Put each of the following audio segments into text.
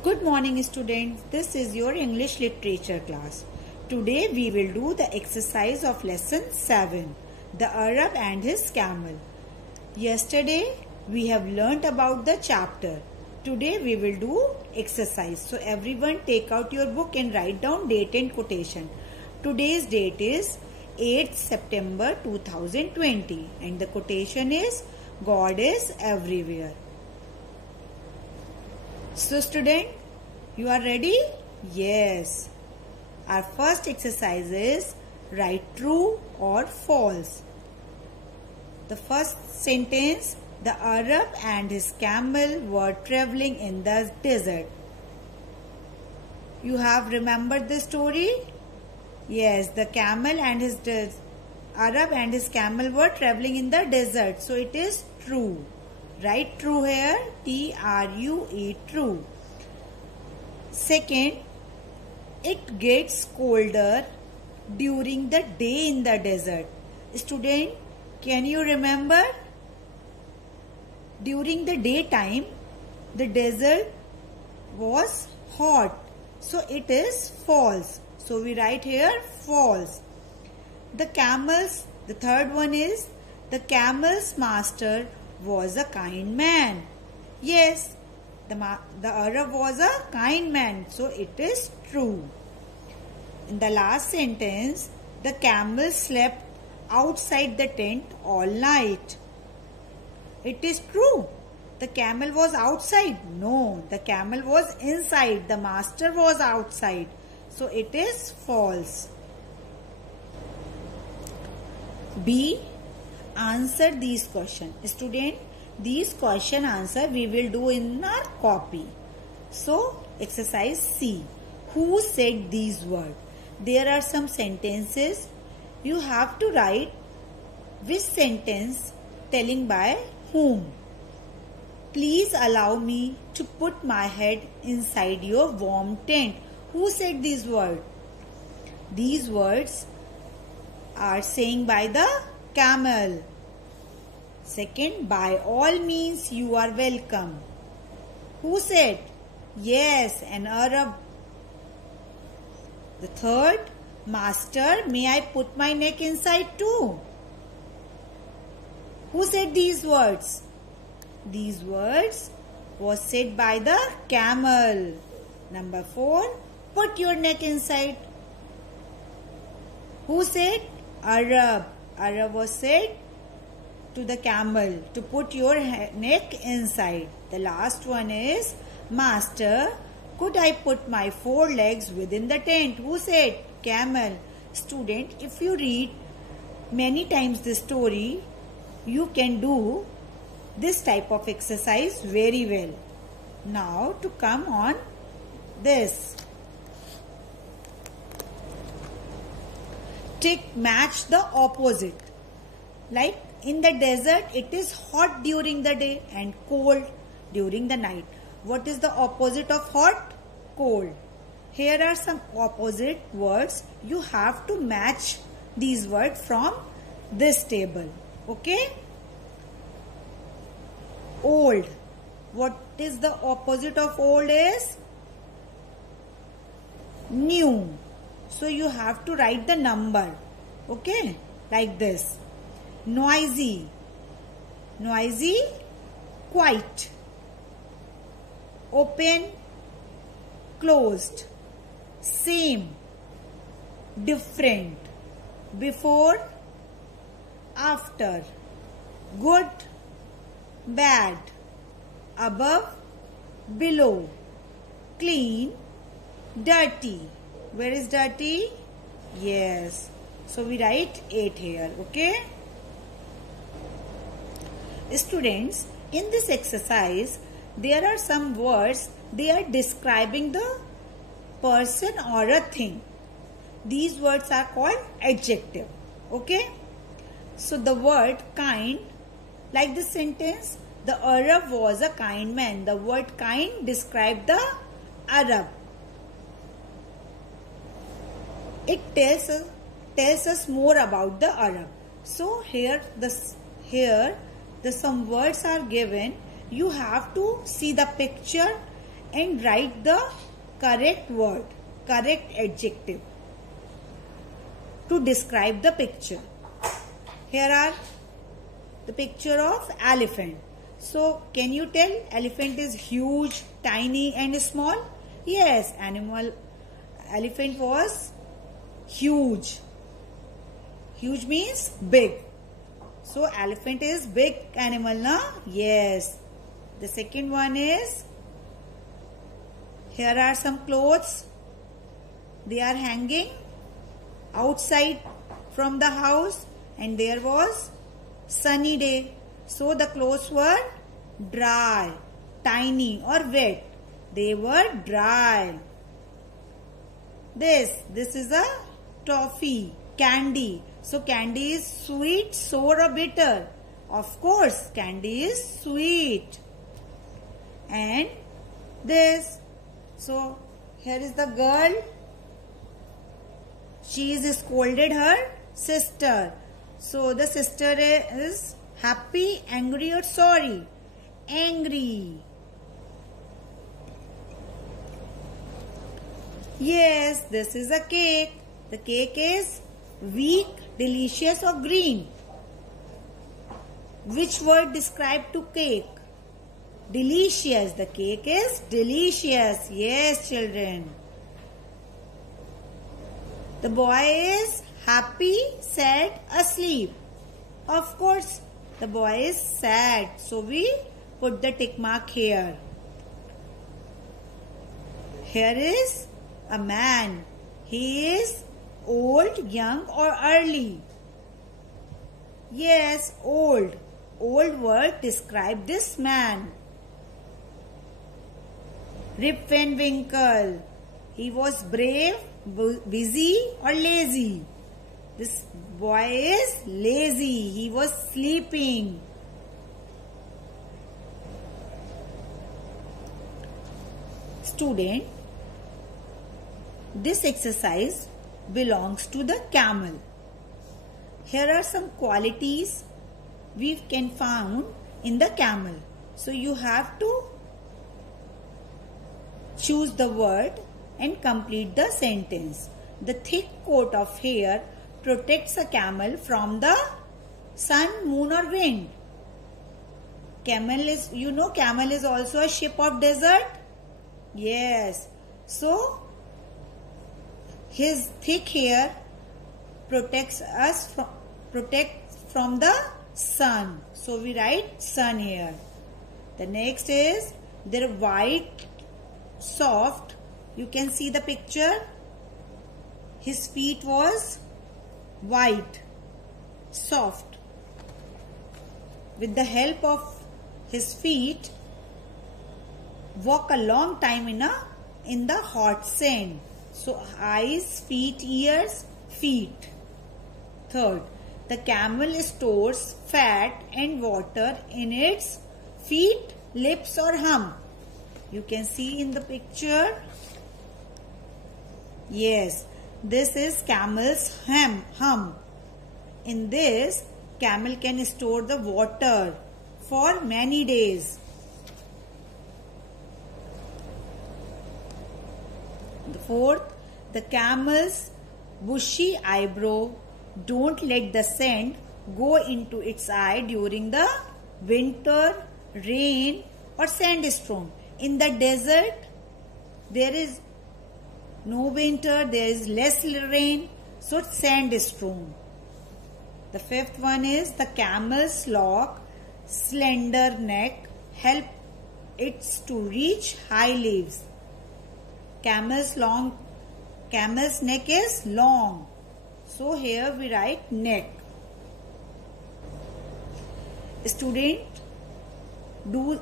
Good morning students, this is your English literature class. Today we will do the exercise of lesson 7, the Arab and his camel. Yesterday we have learnt about the chapter. Today we will do exercise. So everyone take out your book and write down date and quotation. Today's date is 8th September 2020 and the quotation is God is everywhere. So student, you are ready? Yes. Our first exercise is write true or false. The first sentence, the Arab and his camel were traveling in the desert. You have remembered the story? Yes, the camel and his Arab and his camel were traveling in the desert. So it is true. Write true here, T-R-U-E, true. Second, it gets colder during the day in the desert. Student, can you remember? During the daytime, the desert was hot. So it is false. So we write here false. The third one is the camel's master was a kind man. Yes, the Arab was a kind man. So it is true. In the last sentence, the camel slept outside the tent all night. It is true. The camel was outside. No, the camel was inside. The master was outside. So it is false. B. Answer these questions. Student, these question answer we will do in our copy. So, exercise C. Who said these words? There are some sentences. You have to write which sentence telling by whom. Please allow me to put my head inside your warm tent. Who said these words? These words are saying by the camel. Second, by all means you are welcome. Who said? Yes, an Arab. The third, master, may I put my neck inside too? Who said these words? These words was said by the camel. Number 4, put your neck inside. Who said? Arab. Arab was said to the camel to put your neck inside. The last one is master, could I put my 4 legs within the tent? Who said? Camel. Student, if you read many times this story, you can do this type of exercise very well. Now to come on this. Tick match the opposite. Like in the desert, it is hot during the day and cold during the night. What is the opposite of hot? Cold. Here are some opposite words. You have to match these words from this table. Okay? Old. What is the opposite of old is? New. So you have to write the number. Okay? Like this. Noisy. Noisy, quiet. Open, closed. Same, different. Before, after. Good, bad. Above, below. Clean, dirty. Where is dirty? Yes. So we write 8 here. Okay? Students, in this exercise, there are some words, they are describing the person or a thing. These words are called adjective. Okay? So the word kind, like this sentence, the Arab was a kind man. The word kind described the Arab. It tells us more about the Arab. So here some words are given. You have to see the picture and write the correct word, correct adjective to describe the picture. Here are the picture of elephant. So, can you tell elephant is huge, tiny and small? Yes, elephant was huge. Huge means big. So, elephant is big animal, na? Yes. The second one is, here are some clothes. They are hanging outside from the house and there was sunny day. So, the clothes were dry, tiny or wet. They were dry. This is a toffee, candy. So, candy is sweet, sour or bitter? Of course, candy is sweet. And this. So, here is the girl. She is scolded her sister. So, the sister is happy, angry or sorry? Angry. Yes, this is a cake. The cake is weak, delicious or green? Which word describe to cake? Delicious. The cake is delicious. Yes, children. The boy is happy, sad, asleep. Of course, the boy is sad. So, we put the tick mark here. Here is a man. He is old, young or early? Yes, old. Old word describe this man. Rip Van Winkle. He was brave, busy or lazy? This boy is lazy. He was sleeping. Student, this exercise belongs to the camel. Here are some qualities we can find in the camel. So you have to choose the word and complete the sentence. The thick coat of hair protects a camel from the sun, moon or wind. Camel is, camel is also a sheep of desert. Yes. So, his thick hair protects from the sun. So, we write sun here. The next is, they're white, soft. You can see the picture. His feet was white, soft. With the help of his feet, walk a long time in the hot sand. So, eyes, feet, ears, feet. Third, the camel stores fat and water in its feet, lips or hump. You can see in the picture. Yes, this is camel's hump. In this, camel can store the water for many days. The fourth, the camel's bushy eyebrow don't let the sand go into its eye during the winter, rain or sandstorm. In the desert, there is no winter, there is less rain, so it's sandstorm. The fifth one is the camel's long, slender neck help it to reach high leaves. Camel's neck is long. So here we write neck. Student, do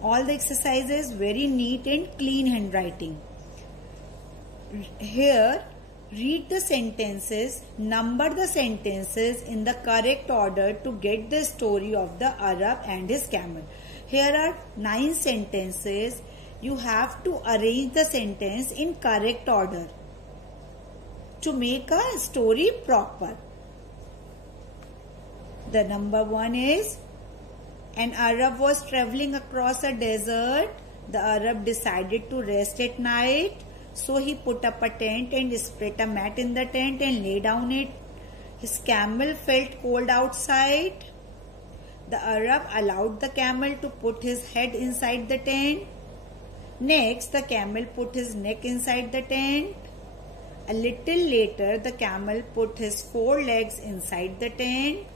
all the exercises very neat and clean handwriting. Here, read the sentences, number the sentences in the correct order to get the story of the Arab and his camel. Here are 9 sentences. You have to arrange the sentence in correct order to make a story proper. The number 1 is, an Arab was traveling across a desert The Arab decided to rest at night. So he put up a tent and spread a mat in the tent and lay down it. His camel felt cold outside. The Arab allowed the camel to put his head inside the tent. Next, the camel put his neck inside the tent. A little later, the camel put his 4 legs inside the tent.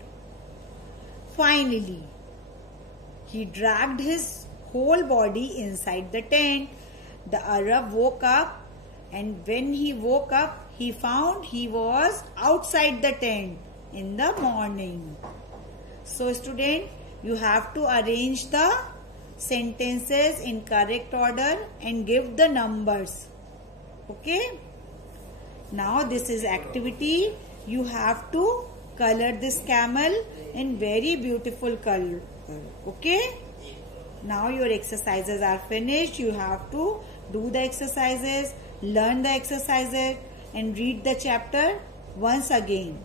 Finally, he dragged his whole body inside the tent. The Arab woke up, and when he woke up, he found he was outside the tent in the morning. So, student, you have to arrange the sentences in correct order and give the numbers. Okay? Now, this is activity. You have to color this camel in very beautiful color. Okay? Now your exercises are finished. You have to do the exercises, learn the exercises and read the chapter once again.